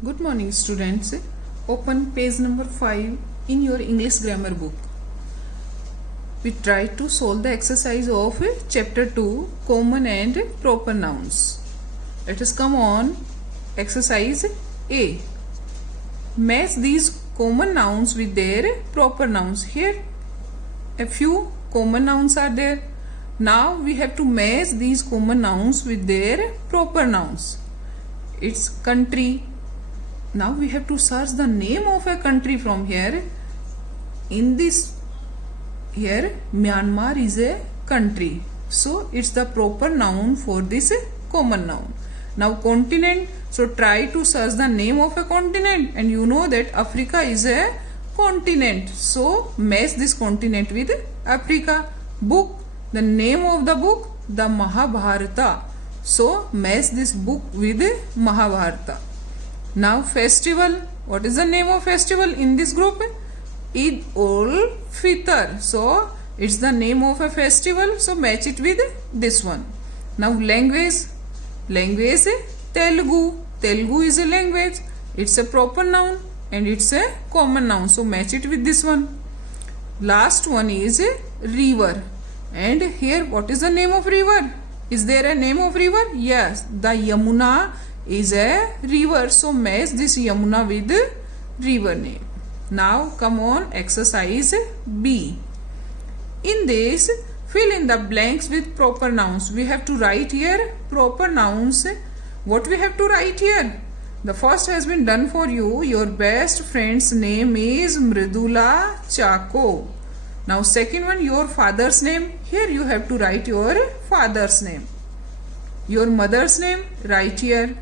Good morning, students. Open page number 5 in your English grammar book. We try to solve the exercise of chapter 2, common and proper nouns. Let us come on exercise A. Match these common nouns with their proper nouns. Here a few common nouns are there. Now we have to match these common nouns with their proper nouns. It's country. Now we have to search the name of a country from here. In this here Myanmar is a country, so it's the proper noun for this common noun. Now continent, so try to search the name of a continent, and you know that Africa is a continent, so match this continent with Africa. Book, the name of the book, the Mahabharata, so match this book with Mahabharata. Now festival, what is the name of festival in this group? Eid ul Fitr, so it's the name of a festival, so match it with this one. Now language, Telugu is a language, it's a proper noun and it's a common noun, so match it with this one. Last one is river, and here what is the name of river? Is there a name of river? Yes, the Yamuna is a river, so match this Yamuna with river name. Now come on exercise B. In this, fill in the blanks with proper nouns. We have to write here proper nouns. What we have to write here? The first has been done for you. Your best friend's name is Mridula Chako. Now second one, your father's name. Here you have to write your father's name. Your mother's name, write here.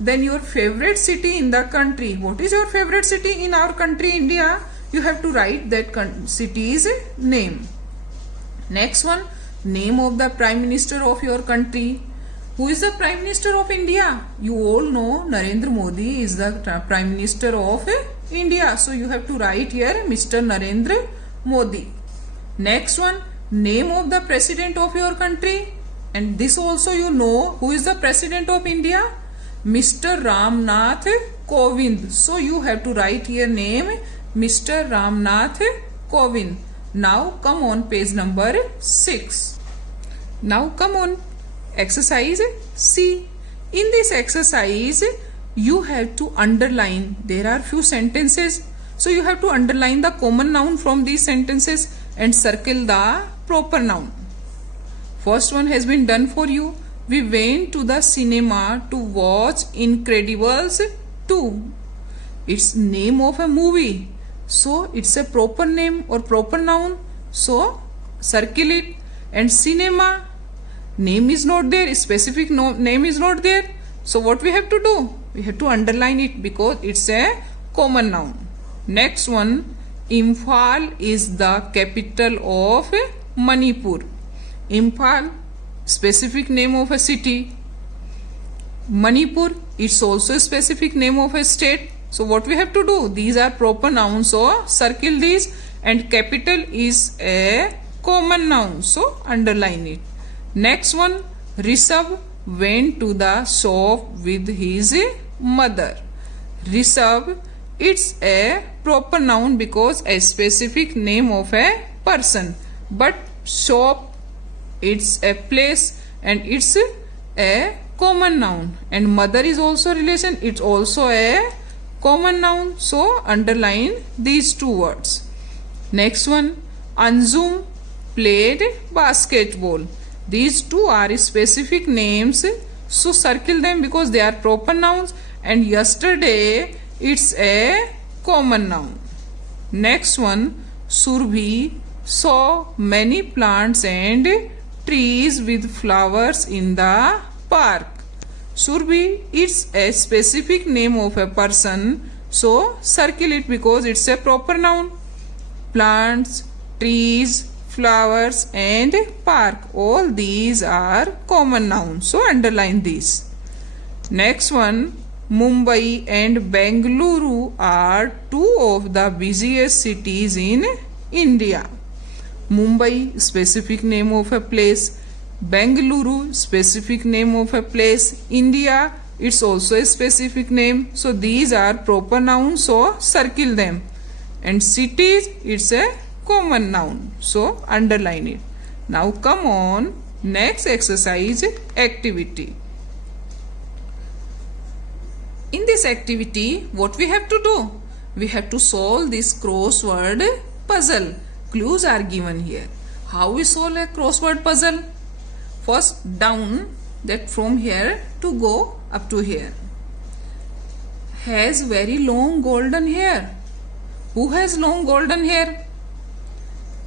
Then your favorite city in the country. What is your favorite city in our country, India? You have to write that city's name. Next one, name of the Prime Minister of your country. Who is the Prime Minister of India? You all know Narendra Modi is the Prime Minister of India. So you have to write here Mr. Narendra Modi. Next one, name of the President of your country. And this also you know, who is the President of India? Mr. Ramnath Kovind. So you have to write here name Mr. Ramnath Kovind. Now come on page number 6. Now come on exercise C. In this exercise you have to underline. There are few sentences. So you have to underline the common noun from these sentences and circle the proper noun. First one has been done for you. We went to the cinema to watch Incredibles 2. It's name of a movie, so it's a proper name or proper noun, so circle it. And cinema, name is not there, specific name is not there, so what we have to do? We have to underline it because it's a common noun. Next one, Imphal is the capital of Manipur. Imphal, specific name of a city. Manipur, it's also a specific name of a state. So what we have to do? These are proper nouns, so circle these. And capital is a common noun, so underline it. Next one, Rishabh went to the shop with his mother. Rishabh, it's a proper noun because a specific name of a person. But shop, it's a place and it's a common noun. And mother is also relation, it's also a common noun, so underline these two words. Next one, Anjum played basketball. These two are specific names, so circle them because they are proper nouns. And yesterday, it's a common noun. Next one, Surbhi saw many plants and trees with flowers in the park. Surbhi, it's a specific name of a person, so circle it because it's a proper noun. Plants, trees, flowers and park, all these are common nouns, so underline these. Next one, Mumbai and Bengaluru are two of the busiest cities in India. Mumbai, specific name of a place. Bengaluru, specific name of a place. India, it's also a specific name. So these are proper nouns, so circle them. And cities, it's a common noun, so underline it. Now come on, next exercise, activity. In this activity, what we have to do? We have to solve this crossword puzzle. Clues are given here. How we solve a crossword puzzle? First down, that from here to go up to here. Has very long golden hair. Who has long golden hair?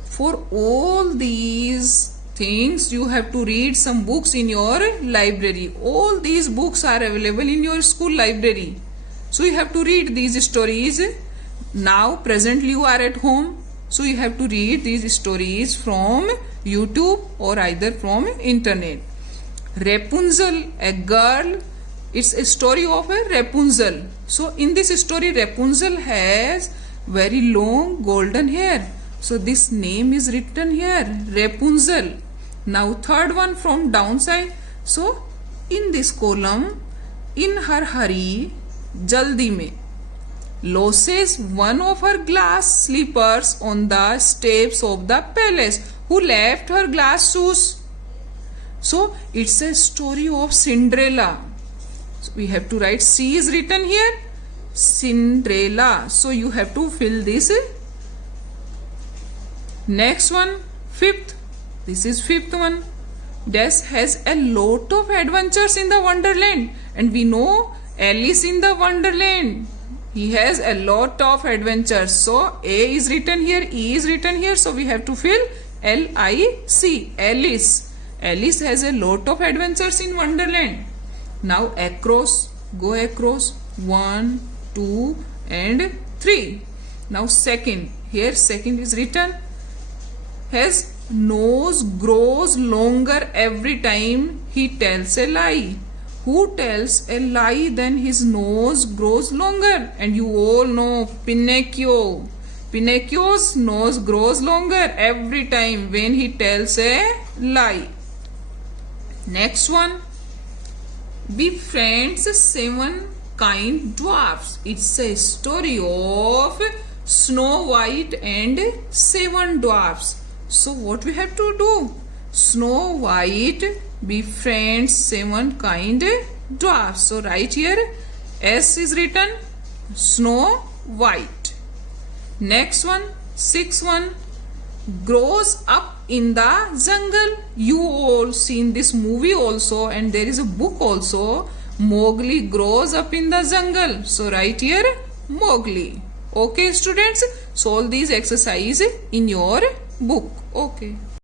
For all these things you have to read some books in your library. All these books are available in your school library. So you have to read these stories. Now presently you are at home. So you have to read these stories from YouTube or either from internet. Rapunzel, a girl. It's a story of a Rapunzel. So in this story Rapunzel has very long golden hair. So this name is written here, Rapunzel. Now third one from downside. So in this column, in her hurry, jaldi mein, loses one of her glass slippers on the steps of the palace. Who left her glass shoes? So it's a story of Cinderella. So we have to write C is written here, Cinderella. So you have to fill this. Next one, fifth. This is fifth one. Des has a lot of adventures in the Wonderland. And we know Alice in the Wonderland. He has a lot of adventures. So A is written here, E is written here. So we have to fill L-I-C, Alice. Alice has a lot of adventures in Wonderland. Now across, go across. 1, 2 and 3. Now second. Here second is written. His nose grows longer every time he tells a lie. Who tells a lie then his nose grows longer? And you all know Pinocchio. Pinocchio's nose grows longer every time when he tells a lie. Next one. Befriends 7 kind dwarfs. It's a story of Snow White and 7 dwarfs. So what we have to do? Snow White befriends 7 kind dwarfs. So right here S is written, Snow White. Next one, 6th one, grows up in the jungle. You all seen this movie also, and there is a book also. Mowgli grows up in the jungle. So right here Mowgli. Okay students, solve these exercises in your book. Okay.